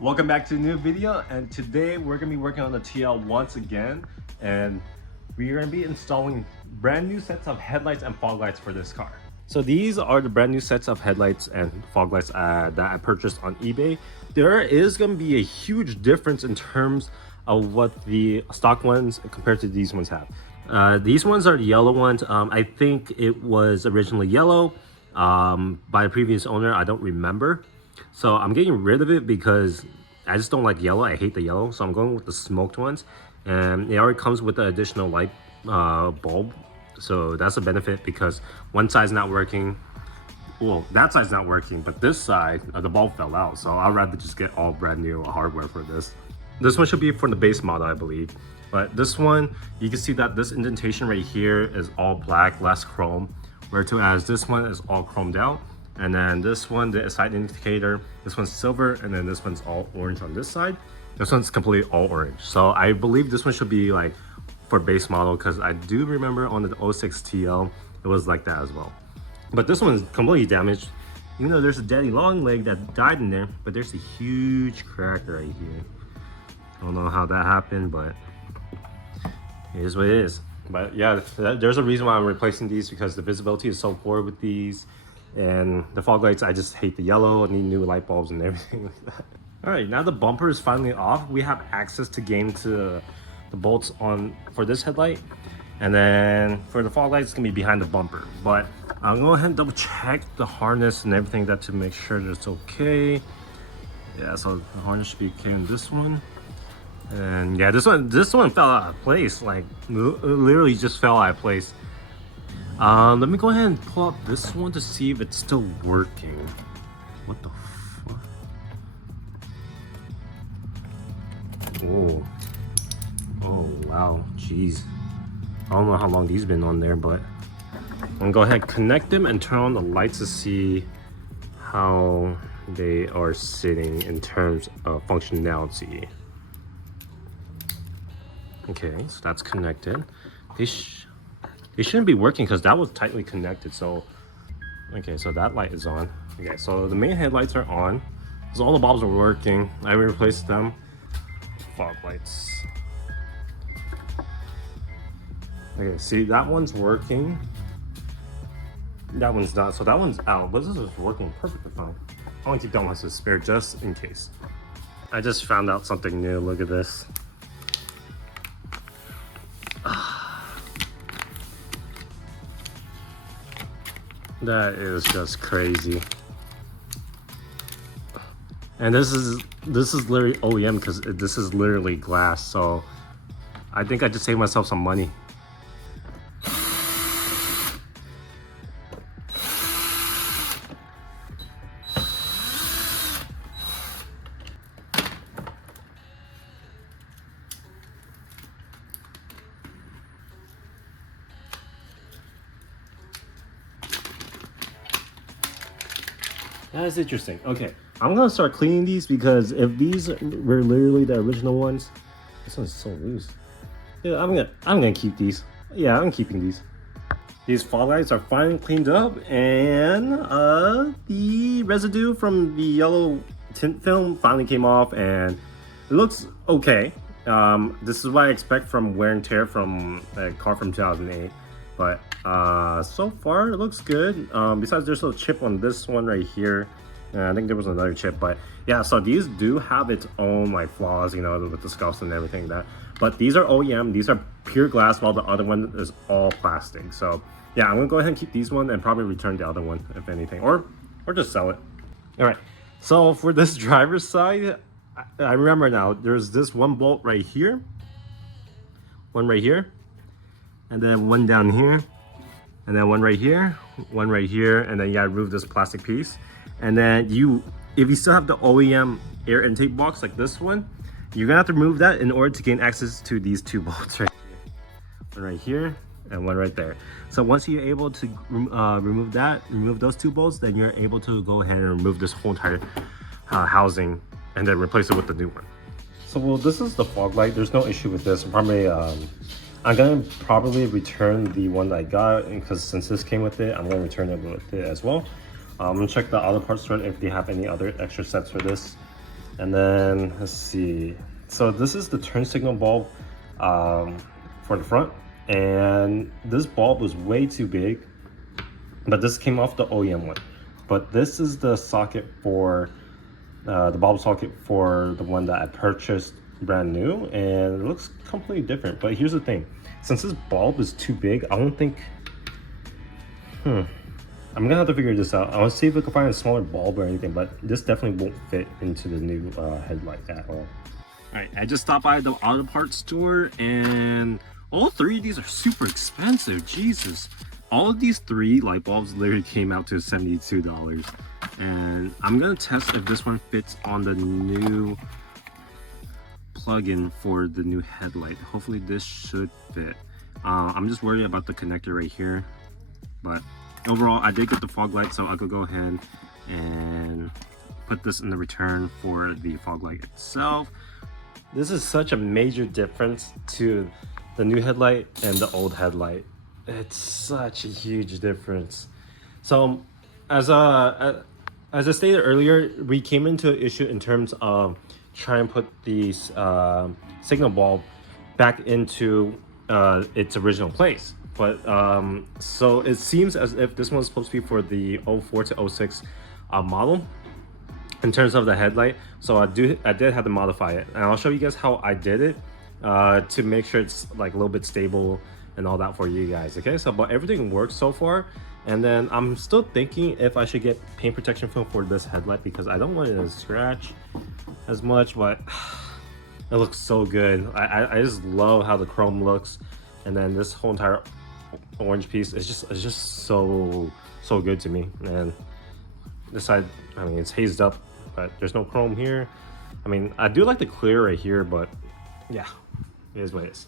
Welcome back to a new video, and today we're going to be working on the TL once again, and we're going to be installing brand new sets of headlights and fog lights for this car. So these are the brand new sets of headlights and fog lights that I purchased on eBay. There is going to be a huge difference in terms of what the stock ones compared to these ones have. These ones are the yellow ones. I think it was originally yellow by a previous owner. I don't remember. So I'm getting rid of it because I just don't like yellow. I hate the yellow. So I'm going with the smoked ones. And it already comes with the additional light bulb. So that's a benefit because one side's not working. Well, that side's not working, but this side, the bulb fell out. So I'd rather just get all brand new hardware for this. This one should be for the base model, I believe. But this one, you can see that this indentation right here is all black, less chrome. Whereas this one is all chromed out. And then this one, the side indicator, this one's silver, and then this one's all orange on this side. This one's completely all orange. So I believe this one should be like for base model, because I do remember on the 06 TL, it was like that as well. But this one's completely damaged. Even though there's a daddy long leg that died in there, but there's a huge crack right here. I don't know how that happened, but it is what it is. But yeah, there's a reason why I'm replacing these, because the visibility is so poor with these. And the fog lights, I just hate the yellow. I need new light bulbs and everything like that. All right, now the bumper is finally off. We have access to gain to the bolts on for this headlight. And then for the fog lights, it's gonna be behind the bumper. But I'm gonna go ahead and double check the harness and everything that to make sure that it's okay. Yeah, so the harness should be okay on this one. And yeah, this one fell out of place. Like literally just fell out of place. Let me go ahead and pull up this one to see if it's still working. What the fuck? Oh wow, jeez. I don't know how long these been on there, but I'm gonna go ahead and connect them and turn on the lights to see how they are sitting in terms of functionality. Okay, so that's connected. It shouldn't be working because that was tightly connected. So, okay, so that light is on. Okay, so the main headlights are on. So all the bulbs are working. I replaced them. Fog lights. Okay, see, that one's working. That one's not. So that one's out, but this is working perfectly fine. I want to keep that one as a spare just in case. I just found out something new. Look at this. That is just crazy. And this is literally OEM because this is literally glass. So I think I just saved myself some money. That is interesting. Okay, I'm gonna start cleaning these because if these were literally the original ones, this one's so loose. Yeah, I'm gonna keep these. Yeah, I'm keeping these. These fog lights are finally cleaned up, and the residue from the yellow tint film finally came off, and it looks okay. This is what I expect from wear and tear from a car from 2008. But so far it looks good. Besides, there's a chip on this one right here. I think there was another chip, but yeah. So these do have its own like flaws, you know, with the scuffs and everything that. But these are OEM. These are pure glass, while the other one is all plastic. So yeah, I'm gonna go ahead and keep these one and probably return the other one if anything, or just sell it. All right. So for this driver's side, I remember now. There's this one bolt right here, one right here. And then one down here, and then one right here, and then you gotta remove this plastic piece. And then if you still have the OEM air intake box like this one, you're gonna have to remove that in order to gain access to these two bolts right here. One right here and one right there. So once you're able to remove those two bolts, then you're able to go ahead and remove this whole entire housing and then replace it with the new one. So well, this is the fog light. There's no issue with this. I'm gonna probably return the one that I got, because since this came with it, I'm gonna return it with it as well. I'm gonna check the other parts store if they have any other extra sets for this. And then let's see. So this is the turn signal bulb for the front, and this bulb was way too big, but this came off the OEM one. But this is the socket for the bulb socket for the one that I purchased brand new, and it looks completely different. But here's the thing, since this bulb is too big, I don't think I'm gonna have to figure this out. I want to see if we can find a smaller bulb or anything, but this definitely won't fit into the new headlight at all. Alright, I just stopped by the auto parts store, and all three of these are super expensive. Jesus. All of these three light bulbs literally came out to $72. And I'm gonna test if this one fits on the new plug-in for the new headlight. Hopefully this should fit. I'm just worried about the connector right here. But overall, I did get the fog light, so I could go ahead and put this in the return for the fog light itself. This is such a major difference to the new headlight and the old headlight. It's such a huge difference. So as I stated earlier, we came into an issue in terms of trying to put these signal bulb back into its original place. But so it seems as if this one's supposed to be for the 04 to 06 model in terms of the headlight. So I did have to modify it, and I'll show you guys how I did it to make sure it's like a little bit stable and all that for you guys. Okay, so but everything works so far, and then I'm still thinking if I should get paint protection film for this headlight because I don't want it to scratch as much, but it looks so good. I just love how the chrome looks, and then this whole entire orange piece is just so good to me. And this side, I mean, it's hazed up, but there's no chrome here. I mean, I do like the clear right here, but yeah, it is what it is.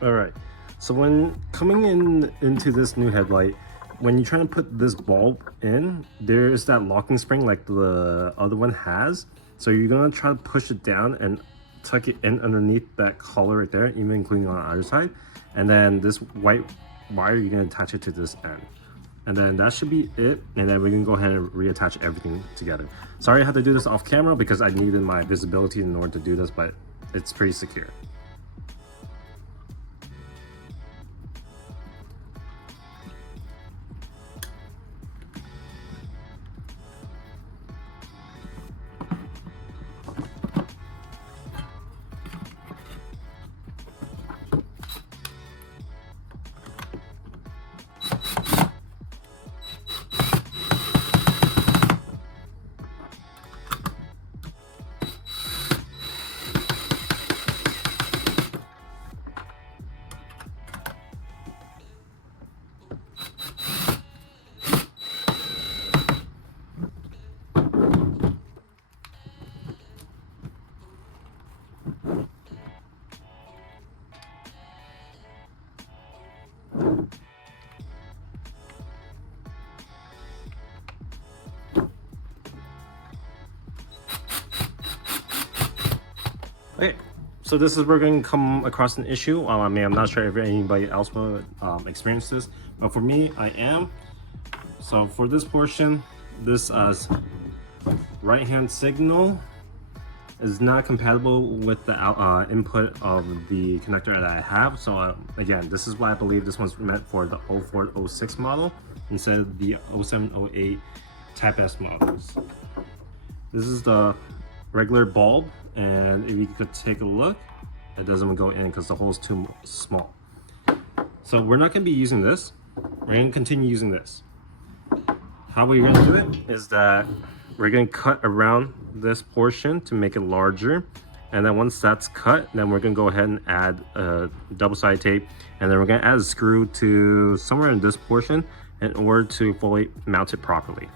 All right, so when coming into this new headlight, when you're trying to put this bulb in, there is that locking spring like the other one has, So you're gonna try to push it down and tuck it in underneath that collar right there, even including on the other side. And then this white wire, you're gonna attach it to this end. And then that should be it. And then we can go ahead and reattach everything together. Sorry I had to do this off camera because I needed my visibility in order to do this, but it's pretty secure. Okay, so this is where we're going to come across an issue. I mean, I'm not sure if anybody else will experience this, but for me, I am. So for this portion, this right-hand signal is not compatible with the input of the connector that I have. So again, this is why I believe this one's meant for the 04-06 model instead of the 07-08 Type S models. This is the regular bulb, and if you could take a look, it doesn't go in because the hole is too small. So we're not going to be using this. We're going to continue using this. How we're going to do it is that we're going to cut around this portion to make it larger, and then once that's cut, then we're going to go ahead and add double-sided tape, and then we're going to add a screw to somewhere in this portion in order to fully mount it properly.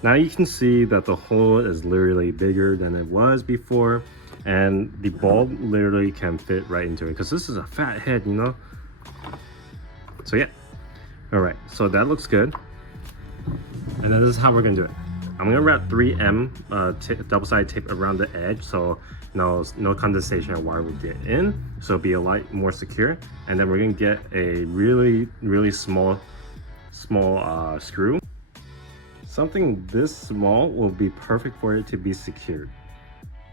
Now you can see that the hole is literally bigger than it was before, and the bulb literally can fit right into it because this is a fat head, you know. So yeah, all right, so that looks good. And then this is how we're gonna do it. I'm gonna wrap 3M double-sided tape around the edge so no condensation or wire will get in, so it'll be a lot more secure. And then we're gonna get a really small screw. Something this small will be perfect for it to be secured.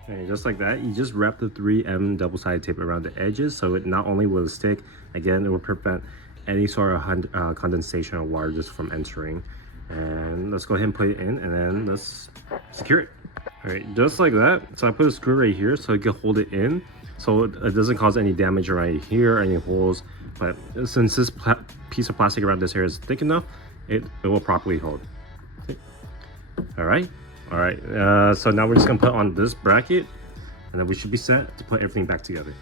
Okay, just like that, you just wrap the 3M double-sided tape around the edges, so it not only will stick, again, it will prevent any sort of condensation or water just from entering. And let's go ahead and put it in, and then let's secure it. All right, just like that. So I put a screw right here so it can hold it in, so it doesn't cause any damage right here, any holes. But since this piece of plastic around this here is thick enough, it will properly hold. Okay. All right. So now we're just gonna put on this bracket, and then we should be set to put everything back together.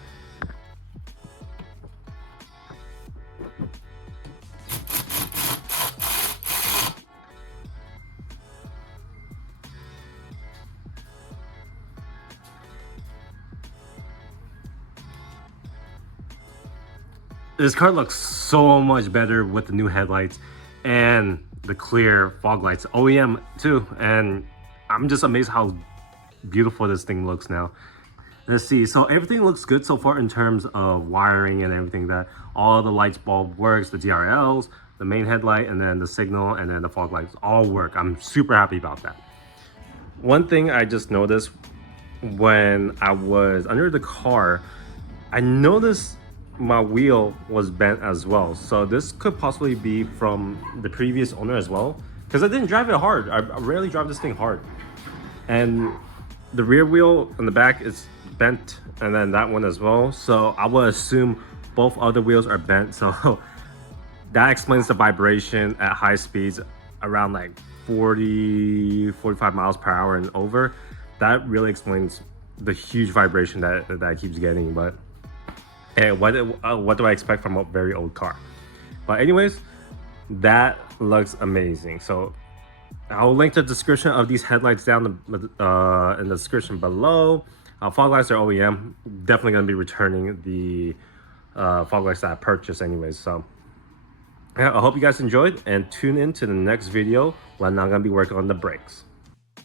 This car looks so much better with the new headlights and the clear fog lights, OEM too, and I'm just amazed how beautiful this thing looks now. Let's see, so everything looks good so far in terms of wiring and everything, that all the lights bulb works, the DRLs, the main headlight, and then the signal, and then the fog lights all work. I'm super happy about that. One thing I just noticed when I was under the car, I noticed my wheel was bent as well, so this could possibly be from the previous owner as well, because I didn't drive it hard. I rarely drive this thing hard. And the rear wheel on the back is bent, and then that one as well, so I would assume both other wheels are bent, so that explains the vibration at high speeds around like 45 miles per hour and over. That really explains the huge vibration that it keeps getting. But hey, what do I expect from a very old car? But anyways, that looks amazing. So I'll link the description of these headlights down in the description below. Fog lights are OEM. Definitely going to be returning the fog lights that I purchased anyways. So yeah, I hope you guys enjoyed, and tune in to the next video when I'm going to be working on the brakes.